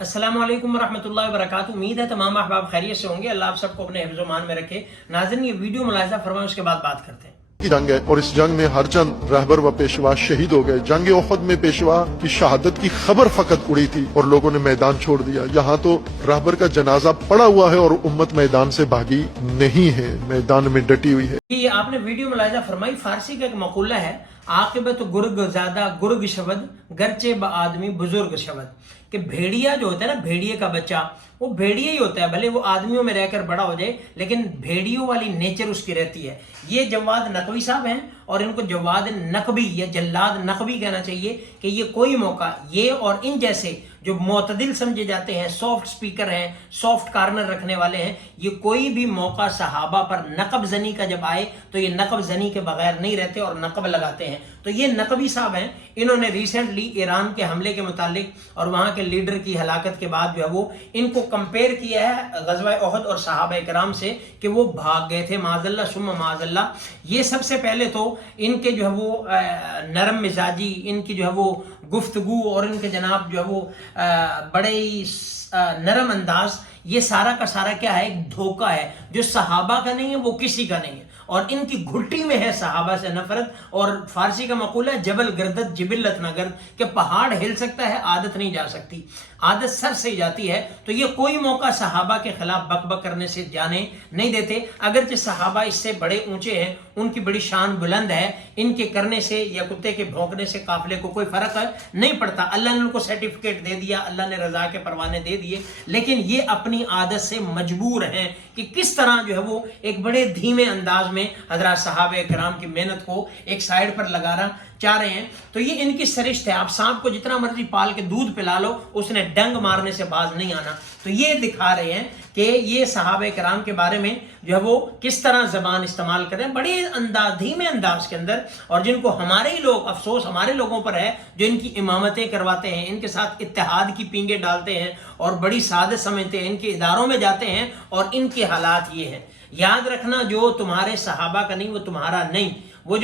अस्सलामु अलैकुम वरहमतुल्लाहि वबरकातुहू। उम्मीद है तमाम अहबाब खैरियत से होंगे। अल्लाह आप सबको अपने हिफ्ज़ मान में रखे। नाज़रीन, ये वीडियो मुलाहिज़ा फरमाएं, उसके बाद बात करते हैं। जंग है और इस जंग में हर चंद रहबर व पेशवा शहीद हो गए। जंग उहद में पेशवा की शहादत की खबर फकत उड़ी थी और लोगों ने मैदान छोड़ दिया। यहाँ तो रहबर का जनाजा पड़ा हुआ है और उम्मत मैदान से भागी नहीं है, मैदान में डटी हुई है। ये आपने वीडियो मुलाहिज़ा फरमाई, फारसी का एक मक़ूला है, आक़िबत गुर्ग ज़्यादा गुर्ग शवद गरचे ब आदमी बुजुर्ग शवद, कि भेड़िया जो होता है ना, भेड़िए का बच्चा वो भेड़िया ही होता है, भले वो आदमियों में रहकर बड़ा हो जाए, लेकिन भेड़ियों वाली नेचर उसकी रहती है। ये जवाद नकवी साहब हैं और इनको जवाद नकवी या जल्लाद नकवी कहना चाहिए कि ये कोई मौका, ये और इन जैसे जो मोतदिल समझे जाते हैं, सॉफ्ट स्पीकर हैं, सॉफ्ट कॉर्नर रखने वाले हैं, ये कोई भी मौका सहाबा पर नकब जनी का जब आए तो ये नकब जनी के बगैर नहीं रहते और नकब लगाते हैं। तो ये नकवी साहब हैं, इन्होंने रिसेंटली ईरान के हमले के मुतालिक और वहाँ के लीडर की हलाकत के बाद जो है वो इनको कंपेयर किया है ग़ज़वा उहद और सहाबा इकराम से कि वो भाग गए थे, माज़ल्ला सुम्मा माज़ल्ला। ये सबसे पहले तो इनके जो है वो नरम मिजाजी, इनकी जो है वो गुफ्तगू और इनके जनाब जो है वो बड़े ही नरम अंदाज, ये सारा का सारा क्या है, एक धोखा है जो सहाबा का नहीं है, वो किसी का नहीं है, और इनकी घुट्टी में है सहाबा से नफरत। और फारसी का मक़ूला है, जबल गर्दत जिबिल्लत न गर्द, कि पहाड़ हिल सकता है, आदत नहीं जा सकती, आदत सर से जाती है। तो ये कोई मौका सहाबा के खिलाफ बकबक करने से जाने नहीं देते, अगरचे सहाबा इससे बड़े ऊंचे हैं, उनकी बड़ी शान बुलंद है, इनके करने से या कुत्ते के भौंकने से काफिले को कोई फर्क नहीं पड़ता। अल्लाह ने उनको सर्टिफिकेट दे दिया, अल्लाह ने रजा के परवाने दे दिए, लेकिन ये अपनी आदत से मजबूर हैं कि किस तरह जो है वो एक बड़े धीमे अंदाज में हज़रात सहाबे किराम की मेहनत को एक साइड पर लगाना चाह रहे हैं। तो ये इनकी सरिश्त है। आप सांप को जितना मर्जी पाल के दूध पिला लो, उसने डंग मारने से बाज नहीं आना। तो ये दिखा रहे हैं कि ये सहाबे किराम के बारे में जो है वो किस तरह जबान इस्तेमाल कर रहे हैं, बड़े अंदाज, धीमे अंदाज के अंदर, और जिनको हमारे ही लोग, अफसोस हमारे लोगों पर है जो इनकी इमामतें करवाते हैं, इनके साथ इत्तेहाद की पींगे डालते हैं और बड़ी सादत समझते हैं, इनके इदारों में जाते हैं और इनके हालात ये हैं। याद रखना, जो तुम्हारे सहाबा का नहीं वो तुम्हारा नहीं, वो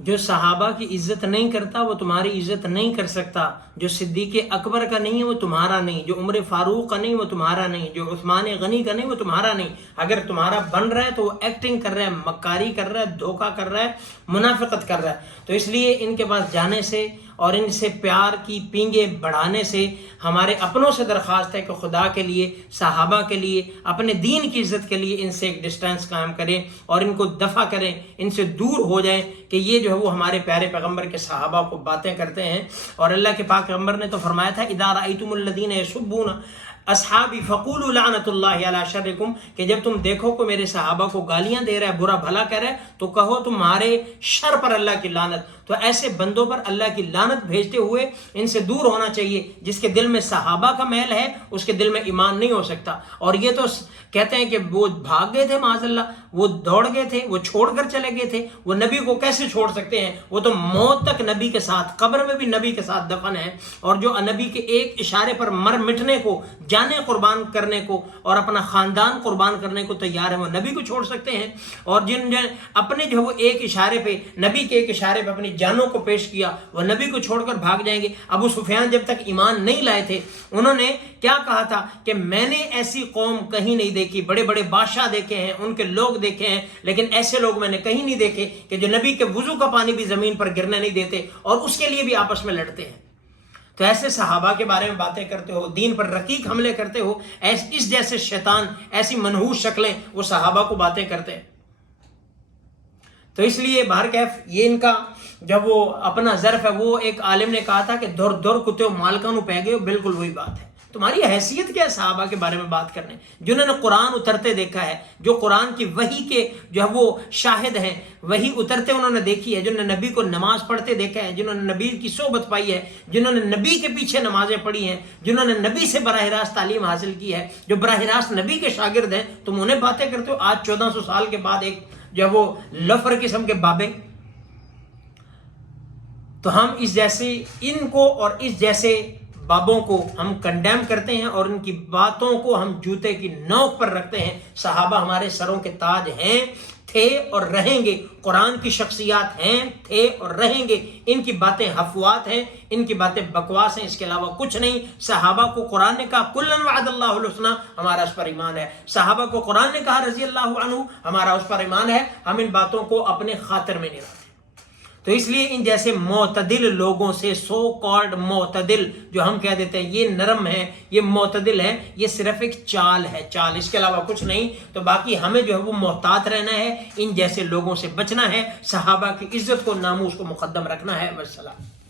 जो सहाबा की इज्जत नहीं करता वो तुम्हारी इज्जत नहीं कर सकता, जो सिद्दीक़ अकबर का नहीं है वो तुम्हारा नहीं, जो उमर फारूक का नहीं वो तुम्हारा नहीं, जो उस्मान गनी का नहीं वो तुम्हारा नहीं। अगर तुम्हारा बन रहा है तो वो एक्टिंग कर रहा है, मक्कारी कर रहा है, धोखा कर रहा है, मुनाफिकत कर रहा है। तो इसलिए इनके पास जाने से और इनसे प्यार की पींगे बढ़ाने से हमारे अपनों से दरख्वास्त है कि खुदा के लिए, सहाबा के लिए, अपने दीन की इज्जत के लिए इनसे एक डिस्टेंस कायम करें और इनको दफ़ा करें, इनसे दूर हो जाएं कि ये जो है वो हमारे प्यारे पैगंबर के सहाबा को बातें करते हैं। और अल्लाह के पाक पैगंबर ने तो फरमाया था, इदा रअयतुमुल्लज़ीना यसुब्बूना अस्हाबी फ़क़ूलू लअनतुल्लाहि अला शर्रिकुम, कि जब तुम देखो कि मेरे सहाबा को गालियां दे रहा है, बुरा भला कह रहा है, तो कहो तुम्हारे शर पर अल्लाह की लानत। तो ऐसे बंदों पर अल्लाह की लानत भेजते हुए इनसे दूर होना चाहिए। जिसके दिल में सहाबा का मैल है उसके दिल में ईमान नहीं हो सकता। और ये तो कहते हैं कि वो भाग गए थे, माज़अल्लाह, वो दौड़ गए थे, वो छोड़कर चले गए थे, वो नबी को कैसे छोड़ सकते हैं? वो तो मौत तक नबी के साथ, कब्र में भी नबी के साथ दफन है, और जो नबी के एक इशारे पर मर मिटने को, जाने कुर्बान करने को और अपना खानदान कुर्बान करने को तैयार है, वो नबी को छोड़ सकते हैं? और जिन अपने जो वो एक इशारे पे, नबी के एक इशारे पे अपनी जानों को पेश किया, वो नबी को छोड़कर भाग जाएंगे। अबू सुफियान जब तक ईमान नहीं लाए थे, उन्होंने क्या कहा था कि मैंने ऐसी कौम कहीं नहीं देखी, बड़े बड़े बादशाह देखे हैं, उनके लोग देखे हैं, लेकिन ऐसे लोग मैंने कहीं नहीं देखे कि जो नबी के वुजू का पानी भी जमीन पर गिरने नहीं देते और उसके लिए भी आपस में लड़ते हैं। तो ऐसे सहाबा के बारे में बातें करते हो, दीन पर रकीक हमले करते हो, इस जैसे शैतान, ऐसी मनहूस शक्लें वो सहाबा को बातें करते हैं। तो इसलिए बाहर कैफ ये इनका जब वो अपना ज़र्फ है, वो एक आलिम ने कहा था कि दुर दुर कुत्ते मालका नु पै गए, बिल्कुल वही बात है। तुम्हारी हैसियत क्या है सहाबा के बारे में बात करने, जिन्होंने कुरान उतरते देखा है, जो कुरान की वही के जो है वो शाहिद हैं, वही उतरते उन्होंने देखी है, जिन्होंने नबी को नमाज पढ़ते देखा है, जिन्होंने नबी की सोबत पाई है, जिन्होंने नबी के पीछे नमाजें पढ़ी हैं, जिन्होंने नबी से बराह रास्त तालीम हासिल की है, जो बराह रास्त नबी के शागिर्द हैं, तुम उन्हें बातें करते हो। आज 1400 साल के बाद एक जो वो लफर किस्म के बाबे। तो हम इस जैसे इनको और इस जैसे بابوں کو ہم کنڈیم کرتے ہیں اور ان کی باتوں کو ہم جوتے کی نوک پر رکھتے ہیں. صحابہ ہمارے سروں کے تاج ہیں، تھے اور رہیں گے. قرآن کی شخصیات ہیں، تھے اور رہیں گے. ان کی باتیں حفوات ہیں، ان کی باتیں بکواس ہیں، اس کے علاوہ کچھ نہیں. صحابہ کو قرآن نے کہا کلن وعد اللہ الحسنی، ہمارا اس پر ایمان ہے. صحابہ کو قرآن نے کہا رضی اللہ عنہ، ہمارا اس پر ایمان ہے. ہم ان باتوں کو اپنے خاطر میں نہیں رکھتے. تو اس لیے ان جیسے معتدل لوگوں سے، سو کالڈ معتدل جو ہم کہہ دیتے ہیں یہ نرم ہیں، یہ معتدل ہیں، یہ صرف ایک چال ہے، چال، اس کے علاوہ کچھ نہیں. تو باقی ہمیں جو ہے وہ محتاط رہنا ہے، ان جیسے لوگوں سے بچنا ہے، صحابہ کی عزت کو، ناموس کو مقدم رکھنا ہے. والسلام.